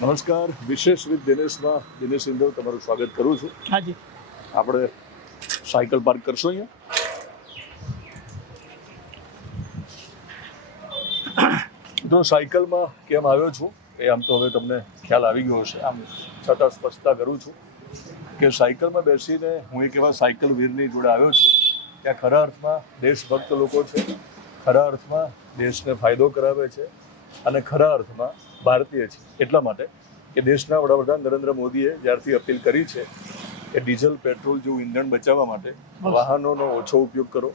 નમસ્કાર. વિશેષ વિથ દિનેશમાં દિનેશ ઇન્દોર તમારું સ્વાગત કરું છું. હાજી. આપણે સાયકલ પાર્ક કરશો અહીંયા? તો સાયકલમાં કેમ આવ્યો છું એ આમ તો હવે તમને ખ્યાલ આવી ગયો હશે, આમ છતાં સ્પષ્ટતા કરું છું કે સાયકલમાં બેસીને હું એક એવા સાયકલ વીરની જોડે આવ્યો છું ત્યાં ખરા અર્થમાં દેશભક્ત લોકો છે, ખરા અર્થમાં દેશને ફાયદો કરાવે છે અને ખરા અર્થમાં ભારતીય છે. એટલા માટે કે દેશના વડાપ્રધાન નરેન્દ્ર મોદીએ જ્યારથી અપીલ કરી છે કે ડીઝલ પેટ્રોલ જેવું ઈંધણ બચાવવા માટે વાહનોનો ઓછો ઉપયોગ કરો,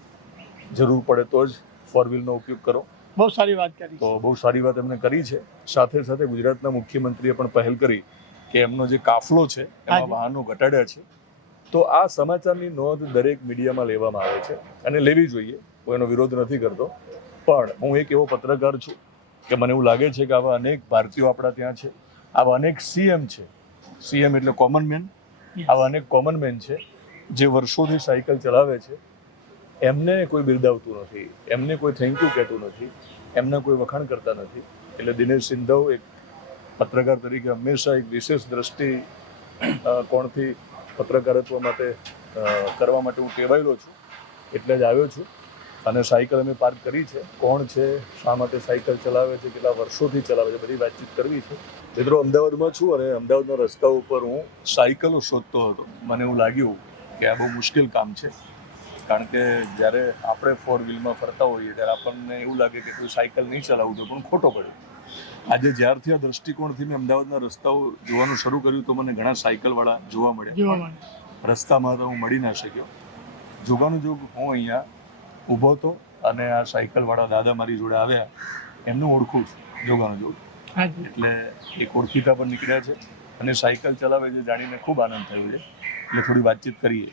જરૂર પડે તો જ ફોર વ્હીલનો ઉપયોગ કરો. બહુ સારી વાત કરી. તો બહુ સારી વાત એમણે કરી છે. સાથે સાથે ગુજરાતના મુખ્યમંત્રીએ પણ પહેલ કરી કે એમનો જે કાફલો છે એમાં વાહનો ઘટાડ્યા છે. તો આ સમાચારની નોંધ દરેક મીડિયામાં લેવામાં આવે છે અને લેવી જોઈએ, હું એનો વિરોધ નથી કરતો. પણ હું એક એવો પત્રકાર છું કે મને એવું લાગે છે કે આવા અનેક ભારતીયો આપણા ત્યાં છે, આવા અનેક સીએમ છે, સીએમ એટલે કોમન મેન, આવા અનેક કોમન મેન છે જે વર્ષોથી સાયકલ ચલાવે છે. એમને કોઈ બિરદાવતું નથી, એમને કોઈ થેન્ક યુ કહેતું નથી, એમના કોઈ વખાણ કરતા નથી. એટલે દિનેશ સિંધવ એક પત્રકાર તરીકે હંમેશા એક વિશેષ દ્રષ્ટિ કોણથી પત્રકારત્વ માટે કરવા માટે હું ટેવાયેલો છું, એટલે જ આવ્યો છું. અને સાયકલ અમે પાર્ક કરી છે. કોણ છે, શા માટે સાયકલ ચલાવે છે, કેટલા વર્ષોથી ચલાવે છે, બધી વાતચીત કરવી છે. મિત્રો, અમદાવાદમાં છું અને અમદાવાદના રસ્તા ઉપર હું સાયકલો શોધતો હતો. મને એવું લાગ્યું કે આ બહુ મુશ્કેલ કામ છે, કારણ કે જ્યારે આપણે ફોર વ્હીલમાં ફરતા હોઈએ ત્યારે આપણને એવું લાગે કે કોઈ સાયકલ નહીં ચલાવવું તો પણ ખોટો પડે. આજે જ્યારથી આ દ્રષ્ટિકોણથી મેં અમદાવાદના રસ્તાઓ જોવાનું શરૂ કર્યું તો મને ઘણા સાયકલવાળા જોવા મળ્યા. રસ્તામાં તો હું મળી ના શક્યો. જોગાનું જોગ હું અહીંયા ઊભો હતો અને આ સાયકલવાળા દાદા મારી જોડે આવ્યા, એમને ઓળખું છું જોગાનું જોગ. એટલે એક ઓળખીતા પણ નીકળ્યા છે અને સાયકલ ચલાવે છે જાણીને ખૂબ આનંદ થયો છે. એટલે થોડી વાતચીત કરીએ.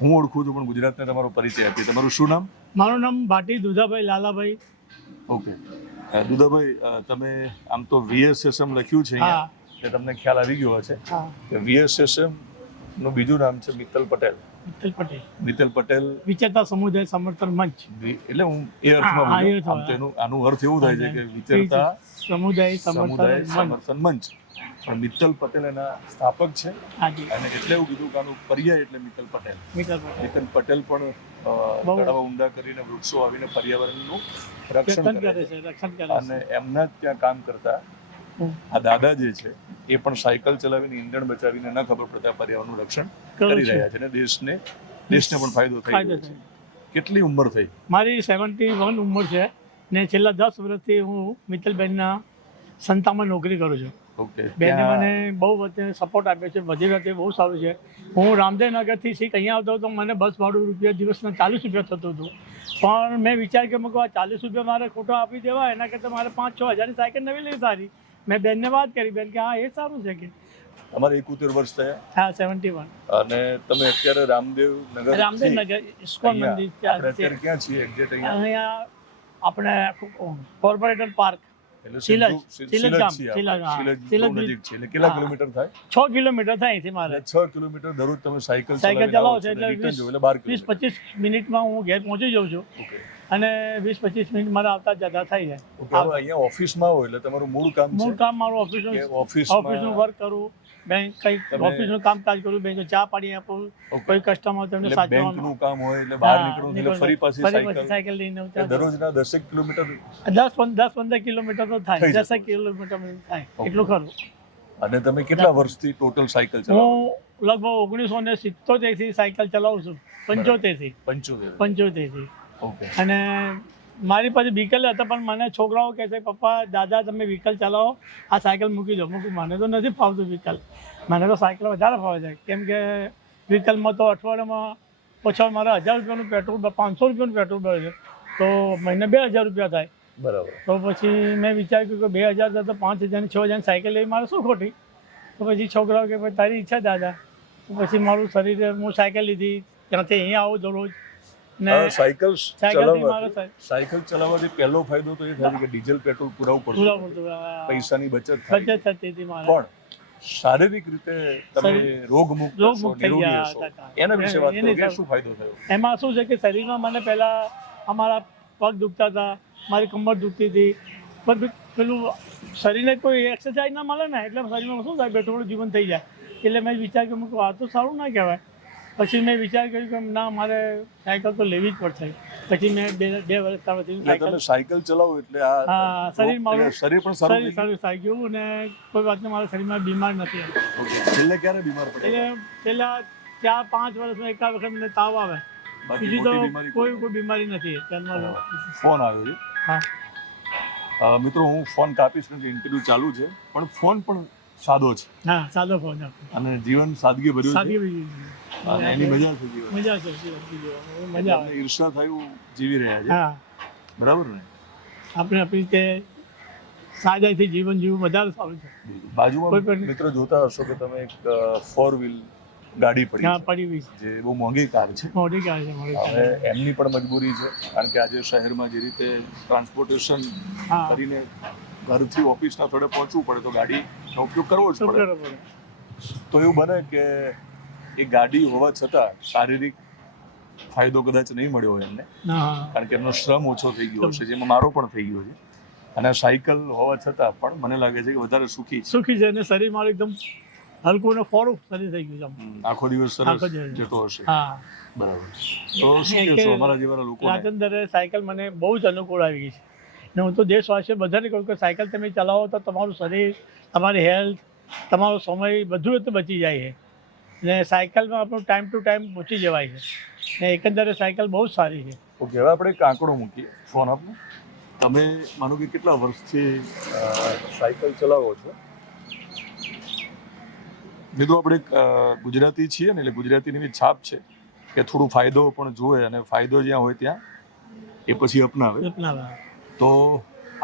હું ઓળખું છું પણ ગુજરાતને તમારો પરિચય આપીએ. તમારું શું નામ? મારું નામ ભાટી દુધાભાઈ લાલાભાઈ. ઓકે દુધાભાઈ, તમે આમ તો VSSM લખ્યું છે અહીંયા એટલે તમને ખ્યાલ આવી ગયો હશે કે VSSM નું બીજું નામ છે મિત્તલ પટેલ. મિત્તલ પટેલ વિચેતા સમુદાય સમર્થન મંચ. એટલે હું એ અર્થમાં બોલ્યો. આમ તો આનું અર્થ એવું થાય છે કે વિચરતા સમુદાય સમર્થન મંચ. પણ મિત્તલ પટેલ એના સ્થાપક છે અને એટલે એવું કીધું કે આનું પર્યાય એટલે મિત્તલ પટેલ. મિત્તલ પટેલ પણ તળાવ ઊંડા કરીને વૃક્ષો આવીને પર્યાવરણનું રક્ષણ કરે છે અને એમના ત્યાં કામ કરતા આ દાદા જે છે એ પણ સાયકલ ચલાવીને ઈંધણ બચાવીને ન ખબર પડતા પર્યાવરણનું રક્ષણ કરી રહ્યા છે અને દેશને પણ ફાયદો થઈ રહ્યો છે. કેટલી ઉંમર થઈ? મારી 71 ઉંમર છે ને છેલ્લા 10 વર્ષથી હું મિત્તલબેનના સંસ્થામાં નોકરી કરું છું. બેને મને બહુ સપોર્ટ આપ્યો છે, બધી રીતે બહુ સારું છે. હું રામદેવનગરથી શીખ અહીંયા આવતો હતો, મને બસ ભાડું દિવસના 40 રૂપિયા થતું હતું. પણ મેં વિચાર કે આ 40 રૂપિયા મારે ખોટો આપી દેવા, એના કરતાં મારે 5-6 હજારની સાયકલ નવી લેવી સારી. મેં બેનને વાત કરી, બેન કે હા એ સારું છે કે. તમારે 71 વર્ષ થયા? હા, 71. અને તમે અત્યારે રામદેવનગર ઇસ્કોન મંદિર અત્યારે ક્યાં છીએ એક્ઝેક્ટ? અહીંયા આપણે કોર્પોરેટર પાર્ક કેટલા કિલોમીટર થાય? 6 કિલોમીટર થાય અહીંથી મારે. 6 કિલોમીટર દરરોજ તમે સાયકલ ચલાવો છો એટલે 20-25 મિનિટમાં હું ઘેર પહોંચી જાઉં છું અને 20-25 મિનિટ મારા આવતા જતા થઈ જાય. અહીંયા ઓફિસમાં હોય એટલે તમારું મૂળ કામ મારું ઓફિસનું વર્ક કરું, બેંક કઈ ઓફિસનું કામકાજ કરું, બેંક ચા પાણી આપું, કોઈ કસ્ટમર તમને બેંકનું કામ હોય એટલે બહાર નીકળવું એટલે ફરી પાછી સાયકલ લઈને દરરોજના 10 કિલોમીટર 10-15 કિલોમીટર તો થાય, 10 કિલોમીટર થાય એટલું ખરું. અને તમે કેટલા વર્ષથી ટોટલ સાયકલ ચલાવો? હું લગભગ 1977 થી સાયકલ ચલાવું છું. 75 થી. અને મારી પાસે વ્હીકલ હતા પણ મને છોકરાઓ કહે છે પપ્પા દાદા તમે વ્હીકલ ચલાવો, આ સાયકલ મૂકી દો. મને તો નથી ફાવતું વ્હીકલ, મને તો સાયકલ વધારે ફાવે છે કેમ કે વ્હીકલમાં તો અઠવાડિયામાં ઓછા મારા 1000 રૂપિયાનું પેટ્રોલ, 500 રૂપિયાનું પેટ્રોલ ભરે છે તો મહિને 2000 રૂપિયા થાય. બરાબર. તો પછી મેં વિચાર્યું કે 2000 થાય તો 5000 6,000 સાયકલ લેવી મારે શું ખોટી. તો પછી છોકરાઓ કે ભાઈ તારી ઈચ્છા દાદા. તો પછી મારું શરીર, હું સાયકલ લીધી, ત્યાંથી અહીંયા આવું દરરોજ. સાયકલ ચલાવવાથી પહેલો ફાયદો તો એ થાય કે ડીઝલ પેટ્રોલ પુરાવું પડતું, પૈસાની બચત થતી હતી. પણ શારીરિક રીતે તમે રોગમુક્ત છો, નિરોગી છો, એના વિશે વાત કરો કે શું ફાયદો થયો? એમાં શું છે કે શરીરમાં મને પહેલા અમારા પગ દુખતા હતા, મારી કમર દુખતી હતી, બધું પેલું શરીરને કોઈ એક્સરસાઇઝ ના મળે ને એટલે શરીરમાં શું થાય બેઠોડું જીવન થઈ જાય. એટલે મેં વિચાર કર્યો મેં કહું આ તો સારું ના કહેવાય. પછી મેં વિચાર કર્યો કે ના મારે સાયકલ તો લેવી જ પડશે. પછી મેં બે વર્ષ ત્યારથી તમે સાયકલ ચલાવો એટલે આ શરીર મારું શરીર પણ સારું સારું થઈ ગયું અને કોઈ વાતને મારા શરીરમાં બીમાર નથી. છેલ્લે ક્યારે બીમાર પડે? એટલે છેલ્લા 4-5 વર્ષમાં એકાદ વખત મને તાવ આવે, બીજું તો કોઈ બીમારી નથી. ફોન આવ્યો છે. હા મિત્રો હું ફોન કાપીશ કારણ કે ઇન્ટરવ્યુ ચાલુ છે, પણ ફોન પણ સાદો છે. હા સાદો ફોન અને જીવન સાદગી ભર્યું છે સાદગી અને એની મજા છે. જીવન મજા છે, મજા આવે. ઈર્ષા થયું જીવી રહ્યા છે. હા બરાબર ને? આપણે આપણી રીતે સાદાઈથી જીવન જીવવું વધારે સારું છે. બાજુમાં મિત્રો જોતા હશો કે તમે એક 4 વ્હીલ ગાડી પડી પડી જે બહુ મોંઘી કાર છે. મોટી કાર છે. હવે એમની પણ મજબૂરી છે કારણ કે આજે શહેરમાં જે રીતે ટ્રાન્સપોર્ટેશન કરીને ઘરથી ઓફિસના થોડે પહોંચવું પડે તો ગાડીનો ઉપયોગ કરવો જ પડે. તો એવું બને કે એ ગાડી હોવા છતાં શારીરિક ફાયદો કદાચ નહીં મળ્યો હોય એમને, કારણ કે એમનો શ્રમ ઓછો થઈ ગયો હશે, જેમાં મારો પણ થઈ ગયો છે. અને સાયકલ હોવા છતાં પણ મને લાગે છે કે વધારે સુખી છે અને શરીર મારું એકદમ હલકું ને ફોરું શરીર થઈ ગયું છે. આખો દિવસ સરસ જતો હશે. બરાબર. તો શું કહેશો અમારા જેવા લોકોને? રાજેન્દ્ર, સાયકલ મને બહુ જ અનુકૂળ આવી ગઈ છે. ને હું તો દેશવાસીઓ બધાને કહું કે સાયકલ તમે ચલાવો તો તમારું શરીર, તમારી હેલ્થ, તમારો સમય બધું રીતે બચી જાય છે. ને સાયકલમાં આપણું ટાઈમ ટુ ટાઈમ પહોંચી જવાય છે. ને એકંદરે સાયકલ બહુ જ સારી છે. ઓકે, હવે આપણે એક આંકડો મૂકીએ. ફોન આપો. તમે માનો કે કેટલા વર્ષથી સાયકલ ચલાવો છો? કીધું આપણે ગુજરાતી છીએ ને એટલે ગુજરાતીની એવી છાપ છે કે થોડું ફાયદો પણ જોવે અને ફાયદો જ્યાં હોય ત્યાં એ પછી અપનાવે. તો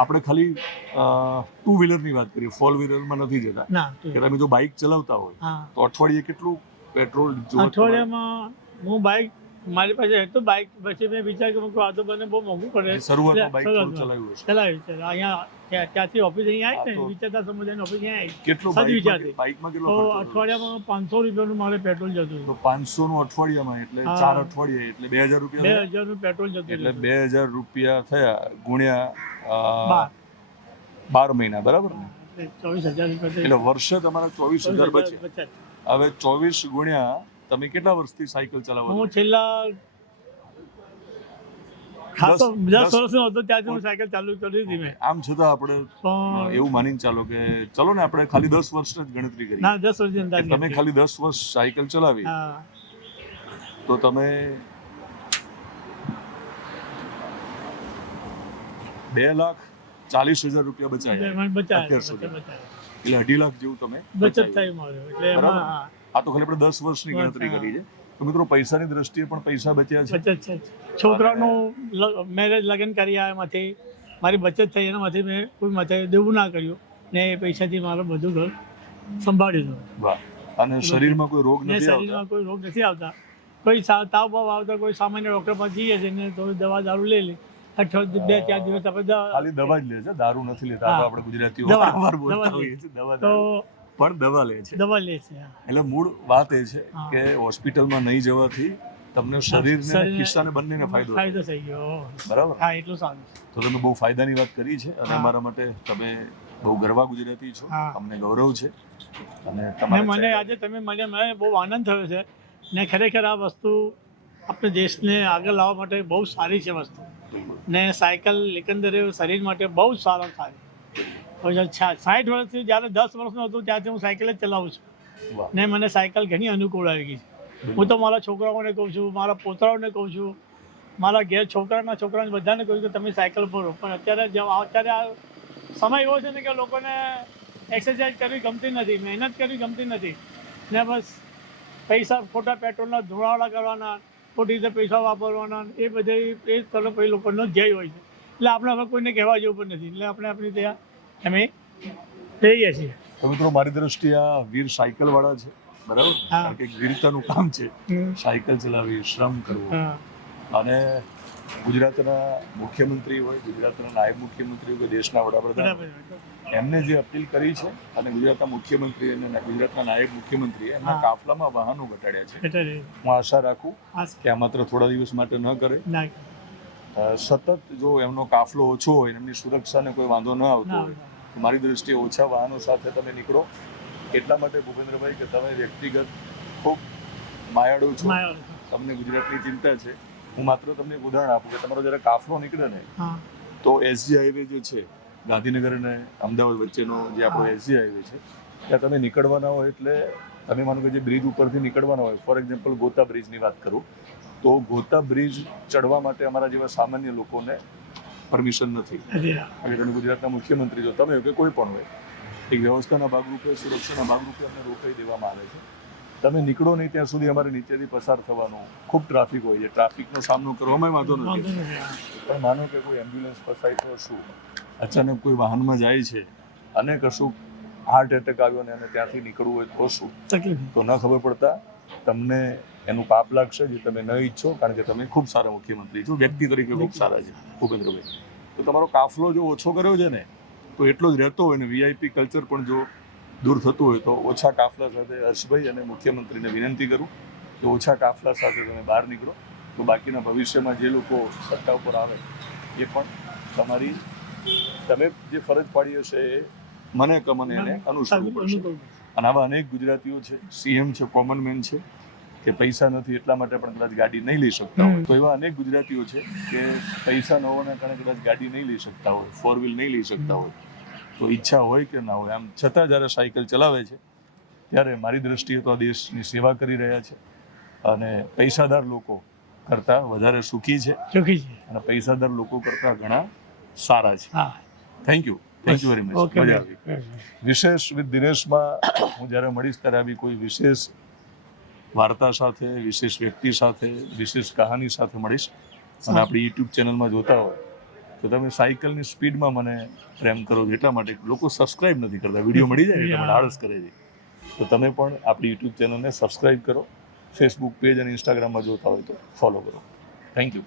આપણે ખાલી 2 વ્હીલરની વાત કરીએ, 4 વ્હીલરમાં નથી જતા. કે તમે જો બાઇક ચલાવતા હોય તો અઠવાડિયે કેટલું પેટ્રોલ? અઠવાડિયામાં હું બાઇક મારી પાસે તો બાઇક પછી મેં વિચાર કર્યો આ તો મને બહુ મોંઘું પડે. શરૂઆતમાં બાઇક ચલાવ્યું છે? અહીંયા ત્યાંથી ઓફિસ અહીંયા આવી ને વિચારતા સમુદાયની ઓફિસ અહીંયા આવી. કેટલું બાઇકમાં કેટલો? તો અઠવાડિયામાં 500 રૂપિયાનું મારે પેટ્રોલ જતું. તો 500 નું અઠવાડિયામાં એટલે 4 અઠવાડિયે એટલે 2000 રૂપિયા. 2000 નું પેટ્રોલ જતું એટલે 2000 રૂપિયા થયા ગુણ્યા 12 મહિના, બરાબર ને? 24,000 રૂપિયા. એટલે વર્ષે તમારા 24,000 બચે. હવે 24 ગુણ્યા તમે કેટલા વર્ષથી સાયકલ ચલાવો? હું છેલ્લા 10 વર્ષનો હતો ત્યાંથી હું સાયકલ ચાલુ કરી હતી મેં. આમ છતાં આપણે એવું માનીને ચાલો કે ચલો ને આપણે ખાલી 10 વર્ષની જ ગણતરી કરી. ના, 10 વર્ષની અંદાજ. તમે ખાલી 10 વર્ષ સાયકલ ચલાવી તો તમે 2,40,000 રૂપિયા બચાવ્યા. એટલે 2.5 લાખ જેવું તમે બચત થઈ મારું. એટલે આ તો ખાલી આપણે 10 વર્ષની ગણતરી કરી છે. તો મિત્રો પૈસાની દ્રષ્ટિએ પણ પૈસા બચ્યા છે. બચત છે. છોકરાનું મેરેજ લગ્ન કર્યા એમાંથી મારી બચત થઈ, એનામાંથી મેં કોઈ માથે દેવું ના કર્યું ને એ પૈસાથી મારું બધું ઘર સંભાળ્યું હતું. વાહ. અને શરીરમાં કોઈ રોગ નથી આવતા? શરીરમાં કોઈ રોગ નથી આવતા. કોઈ તાવ બાવ આવતા કોઈ સામાન્ય ડૉક્ટર પાસે જઈએ છીએ ને થોડી દવા દારૂ લઈ લે. 2-4 દિવસ આપણે ખાલી દવા જ લે છે, દારૂ નથી લેતા. આપણે ગુજરાતીઓ વારંવાર બોલતા હોઈએ છીએ દવા, તો પણ દવા લે છે. દવા લે છે. એટલે મૂળ વાત એ છે કે હોસ્પિટલમાં નહીં જવાથી તમને શરીરને અને ખિસ્સાને બંનેને ફાયદો થઈ ગયો. બરાબર. હા, એટલું સારું. તો તમે બહુ ફાયદાની વાત કરી છે અને અમારા માટે તમે બહુ ગર્વા ગુજરાતી છો. અમને ગૌરવ છે. અને મને આજે તમે મને બહુ આનંદ થયો છે ને ખરેખર આ વસ્તુ આપણે દેશને આગળ લાવવા માટે બહુ સારી છે વસ્તુ. ને સાયકલ એકંદરે શરીર માટે બહુ જ સારી. 60 વર્ષથી જ્યારે 10 વર્ષનો હતું ત્યારથી હું સાયકલ જ ચલાવું છું ને મને સાયકલ ઘણી અનુકૂળ આવી ગઈ છે. હું તો મારા છોકરાઓને કહું છું, મારા પોતરાઓને કહું છું, મારા ઘેર છોકરાઓને બધાને કહું છું કે તમે સાયકલ પર રહો. પણ અત્યારે આ સમય એવો છે ને કે લોકોને એક્સરસાઇઝ કરવી ગમતી નથી, મહેનત કરવી ગમતી નથી ને બસ પૈસા ખોટા પેટ્રોલના ધોળાવડા કરવાના, ખોટી રીતે પૈસા વાપરવાના, એ બધી એ તરફ એ લોકોનો ધ્યેય હોય છે. એટલે આપણે હવે કોઈને કહેવા જેવું પણ નથી. એટલે આપણે આપણી ત્યાં અમે રહીએ છીએ. તો મિત્રો મારી દ્રષ્ટિએ આ વીર સાયકલ વાળા છે, બરાબર? કારણ કે વીરતાનું કામ છે સાયકલ ચલાવી, શ્રમ કરવો. અને ગુજરાતના મુખ્યમંત્રી હોય, ગુજરાતના નાયબ મુખ્યમંત્રી હોય, દેશના વડાપ્રધાન, એમને જે અપીલ કરી છે અને ગુજરાતના મુખ્યમંત્રી અને ગુજરાતના નાયબ મુખ્યમંત્રીએ એમના કાફલામાં વાહનો ઘટાડ્યા છે. હું આશા રાખું કે આ માત્ર થોડા દિવસ માટે ન કરે સતત જો એમનો કાફલો ઓછો હોય એમની સુરક્ષાને કોઈ વાંધો ન આવતો ના, હોય તો મારી દ્રષ્ટિએ ઓછા વાહનો સાથે તમે નીકળો. એટલા માટે ભૂપેન્દ્રભાઈ કે તમે વ્યક્તિગત ખૂબ માયાળુ છો, માયો. તમને ગુજરાતની ચિંતા છે. હું માત્ર તમને એક ઉદાહરણ આપું કે તમારો જ્યારે કાફલો નીકળે ને હા તો એસજી હાઈવે જે છે ગાંધીનગર અને અમદાવાદ વચ્ચેનો જે આપણો એસજી હાઈવે છે ત્યાં તમે નીકળવાના હોય એટલે તમે માનો કે જે બ્રિજ ઉપરથી નીકળવાના હોય, ફોર એક્ઝામ્પલ ગોતા બ્રિજની વાત કરું તો ગોતા બ્રિજ ચડવા માટે અમારા જેવા સામાન્ય લોકોને પરમિશન નથી. અગર ગુજરાતના મુખ્યમંત્રી જો તમે કે કોઈ પણ હોય, એક વ્યવસ્થાના ભાગરૂપે સુરક્ષાના ભાગરૂપે અમને રોકાઈ દેવામાં આવે છે. તમે નીકળો નહીં ત્યાં સુધી અમારે નીચેથી પસાર થવાનું, ખૂબ ટ્રાફિક હોય છે, ટ્રાફિકનો સામનો કરવામાં વાંધો નથી. પણ માનો કે કોઈ એમ્બ્યુલન્સ ફસાય તો શું, અચાનક કોઈ વાહનમાં જાય છે અને કશું હાર્ટ એટેક આવ્યો ને અને ત્યાંથી નીકળવું હોય તો શું, તો ન ખબર પડતા તમને એનું પાપ લાગશે જે તમે ન ઈચ્છો, કારણ કે તમે ખૂબ સારા મુખ્યમંત્રી છો, વ્યક્તિ તરીકે ખૂબ સારા છે ભૂપેન્દ્રભાઈ. તો તમારો કાફલો જો ઓછો કર્યો છે ને તો એટલો જ રહેતો હોય ને વીઆઈપી કલ્ચર પણ જો દૂર થતું હોય તો ઓછા કાફલા સાથે હર્ષભાઈ અને મુખ્યમંત્રીને વિનંતી કરું કે ઓછા કાફલા સાથે તમે બહાર નીકળો, તો બાકીના ભવિષ્યમાં જે લોકો સત્તા ઉપર આવે એ પણ તમારી તમે જે ફરજ પાડી હશે એ મને એને અનુસરવું પડશે. અને આવા અનેક ગુજરાતીઓ છે, સીએમ છે, કોમન મેન છે કે પૈસા નથી એટલા માટે પણ કદાચ ગાડી નહીં લઈ શકતા હોય, તો એવા અનેક ગુજરાતીઓ છે કે પૈસા ન હોવાના કારણે કદાચ ગાડી નહીં લઈ શકતા હોય, ફોર વ્હીલ નહીં લઈ શકતા હોય, તો ઈચ્છા હોય કે ના હોય આમ છતાં જ્યારે સાયકલ ચલાવે છે ત્યારે મારી દ્રષ્ટિએ તો આ દેશની સેવા કરી રહ્યા છે અને પૈસાદાર લોકો કરતાં વધારે સુખી છે અને પૈસાદાર લોકો કરતાં ઘણા સારા છે. Thank you very much. મજા આવી. વિશેષ વિથ દિનેશમાં હું જ્યારે મળીશ ત્યારે આવી કોઈ વિશેષ વાર્તા સાથે, વિશેષ વ્યક્તિ સાથે, વિશેષ કહાની સાથે મળીશ. અને આપણી યુટ્યુબ ચેનલમાં જોતા હોય તો તમે સાયકલની સ્પીડમાં મને પ્રેમ કરો છો એટલા માટે લોકો સબસ્ક્રાઇબ નથી કરતા, વિડીયો મળી જાય એટલે મને આળસ કરે છે. તો તમે પણ આપણી યુટ્યુબ ચેનલને સબસ્ક્રાઇબ કરો, ફેસબુક પેજ અને ઇન્સ્ટાગ્રામમાં જોતા હોય તો ફોલો કરો. Thank you.